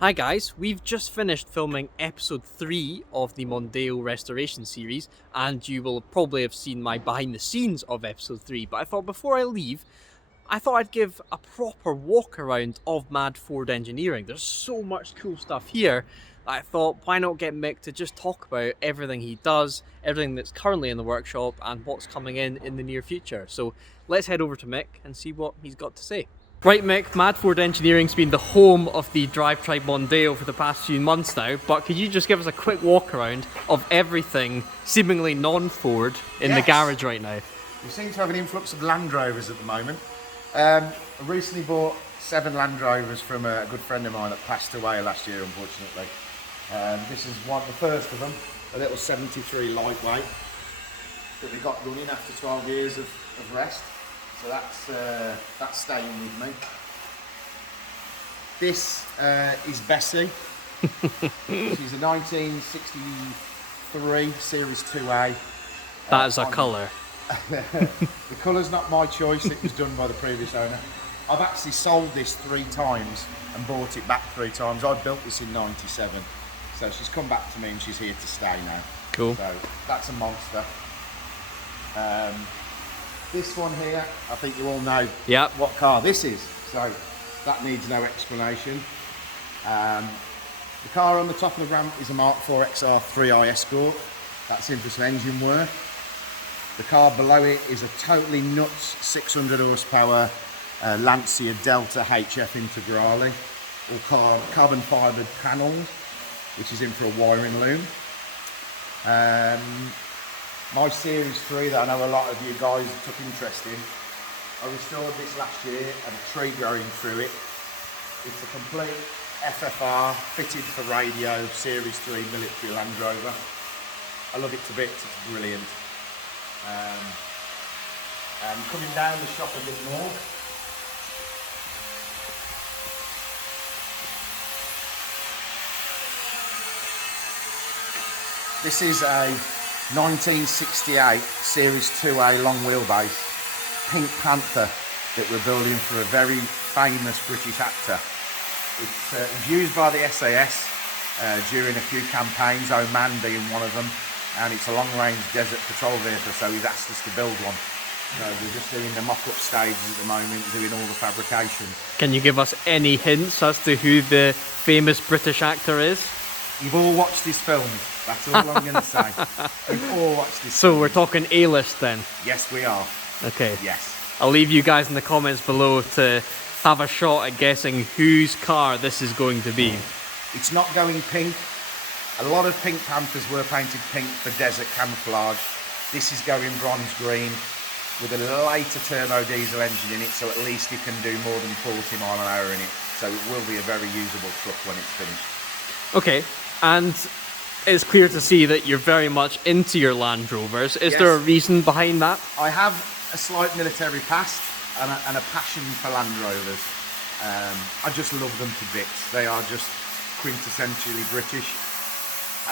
Hi guys, we've just finished filming episode 3 of the Mondeo restoration series, and you will probably have seen my behind the scenes of episode 3, but I thought before I leave, I thought I'd give a proper walk around of Mad Ford Engineering. There's so much cool stuff here that I thought, why not get Mick to just talk about everything he does, everything that's currently in the workshop, and what's coming in the near future. So let's head over to Mick and see what he's got to say. Right Mick, Mad Ford Engineering's been the home of the Drive Tribe Mondeo for the past few months now, but could you just give us a quick walk around of everything seemingly non-Ford in the garage right now? We seem to have an influx of Land Rovers at the moment. I recently bought 7 Land Rovers from a good friend of mine that passed away last year, unfortunately. This is the first of them, a little 73 lightweight that we got running after 12 years of rest. So that's staying with me. This is Bessie. She's a 1963 Series 2A. That is a colour. The colour's not my choice, it was done by the previous owner. I've actually sold this 3 times and bought it back 3 times. I built this in '97. So she's come back to me and she's here to stay now. Cool. So that's a monster. This one here, I think you all know what car this is, so that needs no explanation. The car on the top of the ramp is a Mark IV XR3i Escort. That's in for some engine work. The car below it is a totally nuts 600 horsepower Lancia Delta HF Integrale, all carbon fibre panels, which is in for a wiring loom. My Series 3 that I know a lot of you guys took interest in, I restored this last year and a tree growing through it. It's a complete FFR, fitted for radio, Series 3 military Land Rover. I love it to bits, it's brilliant. Coming down the shop a bit more. This is a 1968 Series 2A long wheelbase Pink Panther that we're building for a very famous British actor. It was used by the SAS during a few campaigns, Oman being one of them, and it's a long-range desert patrol vehicle, so he's asked us to build one. So we're just doing the mock-up stages at the moment, doing all the fabrication. Can you give us any hints as to who the famous British actor is? You've all watched this film. That's all I'm going to say. You've all watched this film. So we're talking A-list then? Yes, we are. Okay. Yes. I'll leave you guys in the comments below to have a shot at guessing whose car this is going to be. It's not going pink. A lot of Pink Panthers were painted pink for desert camouflage. This is going bronze green with a later turbo diesel engine in it, so at least it can do more than 40 mile an hour in it. So it will be a very usable truck when it's finished. Okay, and it's clear to see that you're very much into your Land Rovers. Is there a reason behind that? I have a slight military past and a passion for Land Rovers. I just love them to bits. They are just quintessentially British,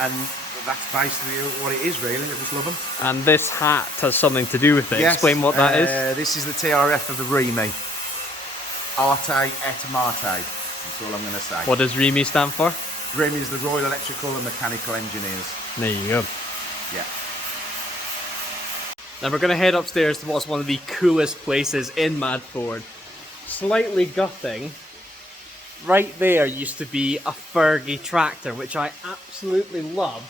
and that's basically what it is, really. I just love them. And this hat has something to do with it. Yes, explain what that is. This is the TRF of the REME. Arte et Marte. That's all I'm going to say. What does REME stand for? REME is the Royal Electrical and Mechanical Engineers. There you go. Yeah. Now we're going to head upstairs to what's one of the coolest places in Mad Ford. Slightly gutting. Right there used to be a Fergie tractor, which I absolutely love,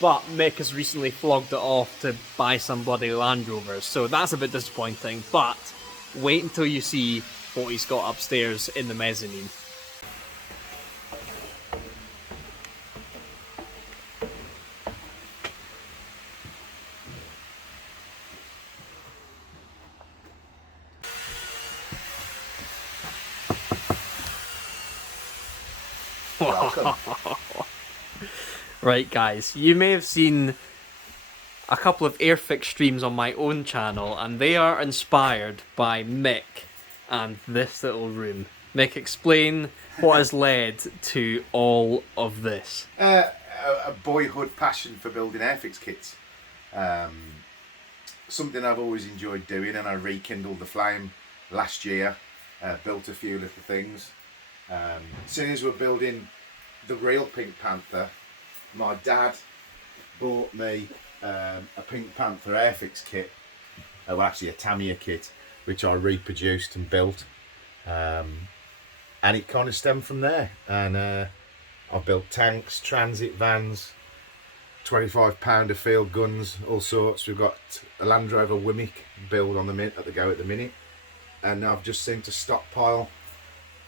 but Mick has recently flogged it off to buy some bloody Land Rovers, so that's a bit disappointing, but wait until you see what he's got upstairs in the mezzanine. Right guys, you may have seen a couple of Airfix streams on my own channel, and they are inspired by Mick and this little room. Mick, explain what has led to all of this. A boyhood passion for building Airfix kits. Something I've always enjoyed doing, and I rekindled the flame last year. Built a few little things. As soon as we're building the real Pink Panther, my dad bought me a Pink Panther Airfix kit, well actually a Tamiya kit, which I reproduced and built, and it kind of stemmed from there. And I built tanks, transit vans, 25-pounder field guns, all sorts. We've got a Land Rover Wimmick build on at the go at the minute, and I've just seemed to stockpile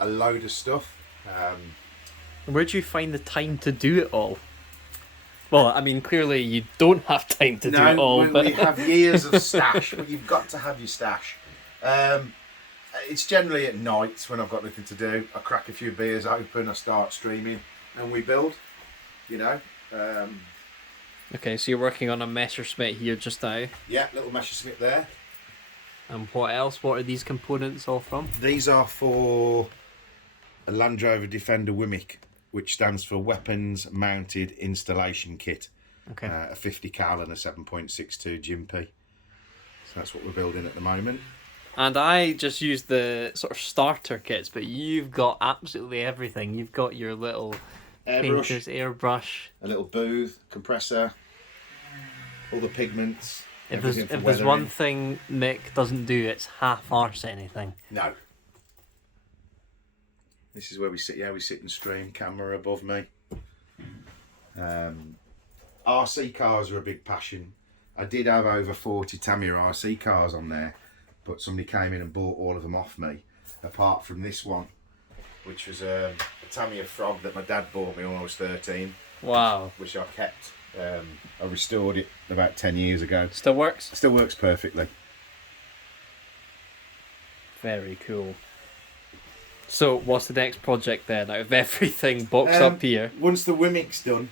a load of stuff. Where do you find the time to do it all? Well, I mean, clearly you don't have time to do it all. No, we have years of stash, but you've got to have your stash. It's generally at nights when I've got nothing to do. I crack a few beers open, I start streaming, and we build, you know. Okay, so you're working on a Messerschmitt here just now. Yeah, little Messerschmitt there. And what else? What are these components all from? These are for a Land Rover Defender Wimmick, which stands for Weapons Mounted Installation Kit. Okay. A 50 cal and a 7.62 Gympie. So that's what we're building at the moment. And I just used the sort of starter kits, but you've got absolutely everything. You've got your little painters, airbrush, a little booth, compressor, all the pigments. If there's one thing Nick doesn't do, it's half-arse anything. No. This is where we sit. Yeah, we sit and stream. Camera above me. RC cars are a big passion. I did have over 40 Tamiya RC cars on there, but somebody came in and bought all of them off me, apart from this one, which was a Tamiya Frog that my dad bought me when I was 13. Wow. Which I kept. I restored it about 10 years ago. Still works? Still works perfectly. Very cool. So, what's the next project then, out of everything boxed up here? Once the Wimmick's done,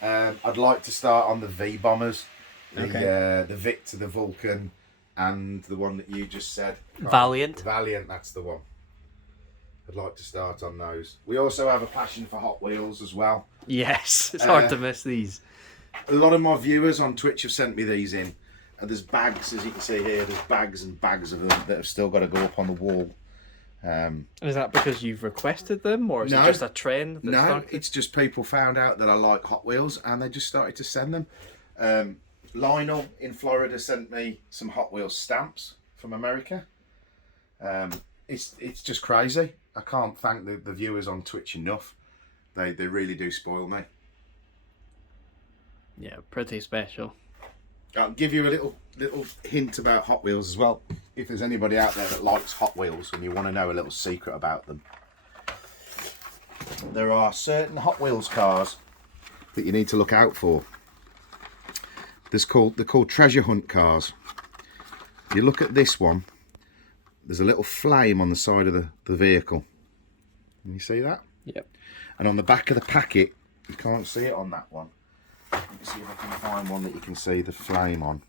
I'd like to start on the V-bombers. The Victor, the Vulcan, and the one that you just said. Valiant. Valiant, that's the one. I'd like to start on those. We also have a passion for Hot Wheels as well. Yes, it's hard to miss these. A lot of my viewers on Twitch have sent me these in. And there's bags, as you can see here, there's bags and bags of them that have still got to go up on the wall. Is that because you've requested them, or is it just a trend? It's just people found out that I like Hot Wheels and they just started to send them. Lionel in Florida sent me some Hot Wheels stamps from America. It's just crazy. I can't thank the viewers on Twitch enough. They really do spoil me. Yeah, pretty special. I'll give you a little hint about Hot Wheels as well. If there's anybody out there that likes Hot Wheels and you want to know a little secret about them. There are certain Hot Wheels cars that you need to look out for. They're called treasure hunt cars. You look at this one, there's a little flame on the side of the vehicle. Can you see that? Yep. And on the back of the packet, you can't see it on that one. Let me see if I can find one that you can see the flame on.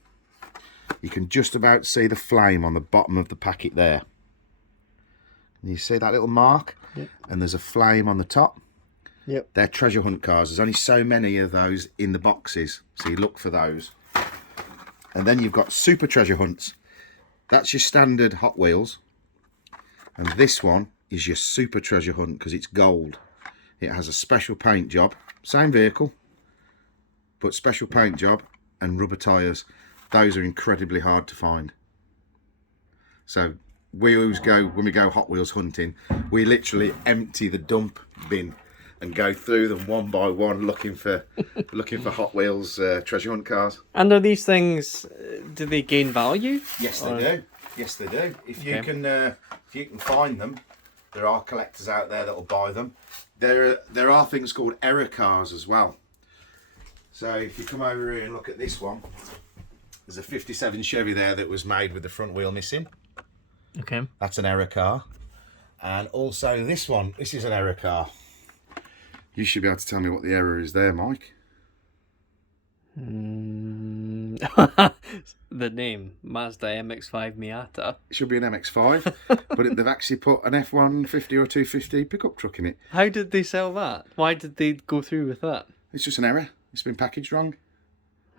You can just about see the flame on the bottom of the packet there. Can you see that little mark? Yep. And there's a flame on the top. Yep. They're treasure hunt cars. There's only so many of those in the boxes, so you look for those. And then you've got super treasure hunts. That's your standard Hot Wheels. And this one is your super treasure hunt because it's gold. It has a special paint job. Same vehicle, but special paint job and rubber tyres. Those are incredibly hard to find. So we always go, when we go Hot Wheels hunting, we literally empty the dump bin and go through them one by one looking for Hot Wheels treasure hunt cars. And are these things, do they gain value? Yes, they do. Yes, they do. If you can find them, there are collectors out there that will buy them. There are things called error cars as well. So if you come over here and look at this one, there's a 57 Chevy there that was made with the front wheel missing. Okay. That's an error car. And also this one, this is an error car. You should be able to tell me what the error is there, Mike. The name, Mazda MX-5 Miata. It should be an MX-5, but they've actually put an F-150 or 250 pickup truck in it. How did they sell that? Why did they go through with that? It's just an error. It's been packaged wrong.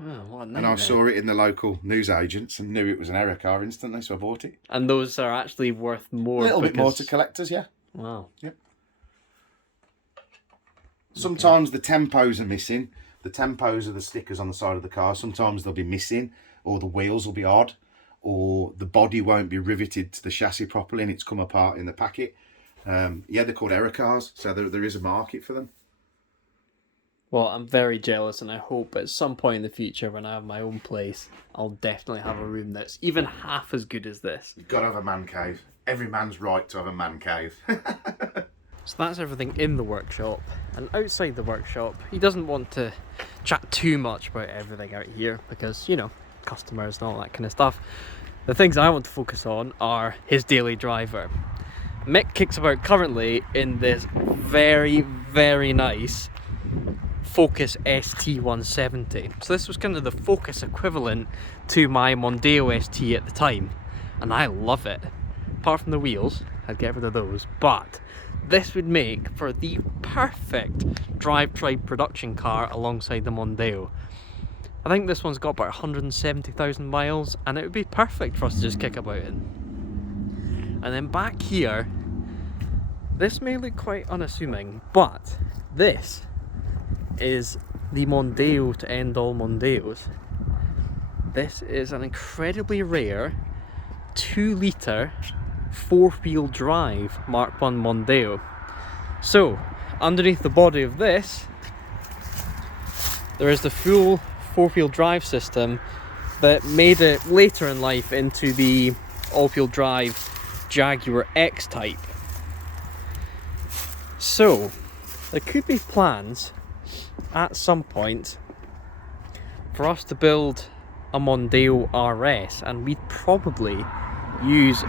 Oh, what a nightmare. And I saw it in the local newsagents and knew it was an error car instantly, so I bought it. And those are actually worth more. A little bit more to collectors, yeah. Wow. Yep. Sometimes the tempos are missing. The tempos are the stickers on the side of the car. Sometimes they'll be missing, or the wheels will be odd, or the body won't be riveted to the chassis properly and it's come apart in the packet. Yeah, they're called error cars, so there is a market for them. Well, I'm very jealous, and I hope at some point in the future when I have my own place, I'll definitely have a room that's even half as good as this. You've got to have a man cave. Every man's right to have a man cave. So that's everything in the workshop, and outside the workshop, he doesn't want to chat too much about everything out here because, you know, customers and all that kind of stuff. The things I want to focus on are his daily driver. Mick kicks about currently in this very, very nice Focus ST170. So this was kind of the Focus equivalent to my Mondeo ST at the time, and I love it. Apart from the wheels, I'd get rid of those, but this would make for the perfect drive-tribe production car alongside the Mondeo. I think this one's got about 170,000 miles, and it would be perfect for us to just kick about in. And then back here, this may look quite unassuming, but this is the Mondeo to end all Mondeos. This is an incredibly rare 2-litre 4-wheel drive Mark 1 Mondeo. So, underneath the body of this, there is the full 4-wheel drive system that made it later in life into the all-wheel drive Jaguar X type. So, there could be plans at some point for us to build a Mondeo RS, and we'd probably use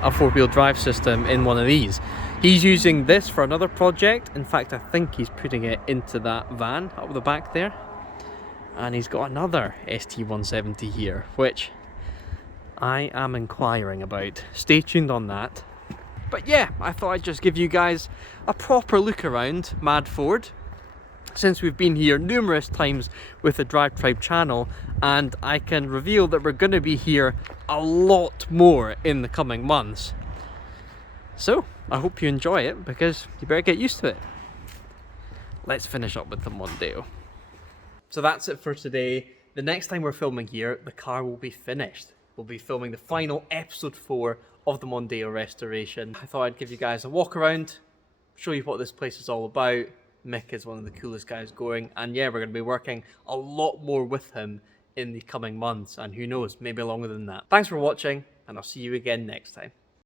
a 4-wheel drive system in one of these. He's using this for another project. In fact, I think he's putting it into that van up the back there. And he's got another ST170 here, which I am inquiring about. Stay tuned on that. But yeah, I thought I'd just give you guys a proper look around Mad Ford, since we've been here numerous times with the Drive Tribe channel, and I can reveal that we're going to be here a lot more in the coming months. So, I hope you enjoy it, because you better get used to it. Let's finish up with the Mondeo. So that's it for today. The next time we're filming here, the car will be finished. We'll be filming the final episode 4 of the Mondeo restoration. I thought I'd give you guys a walk around, show you what this place is all about. Mick is one of the coolest guys going, and yeah, we're going to be working a lot more with him in the coming months, and who knows, maybe longer than that. Thanks for watching, and I'll see you again next time.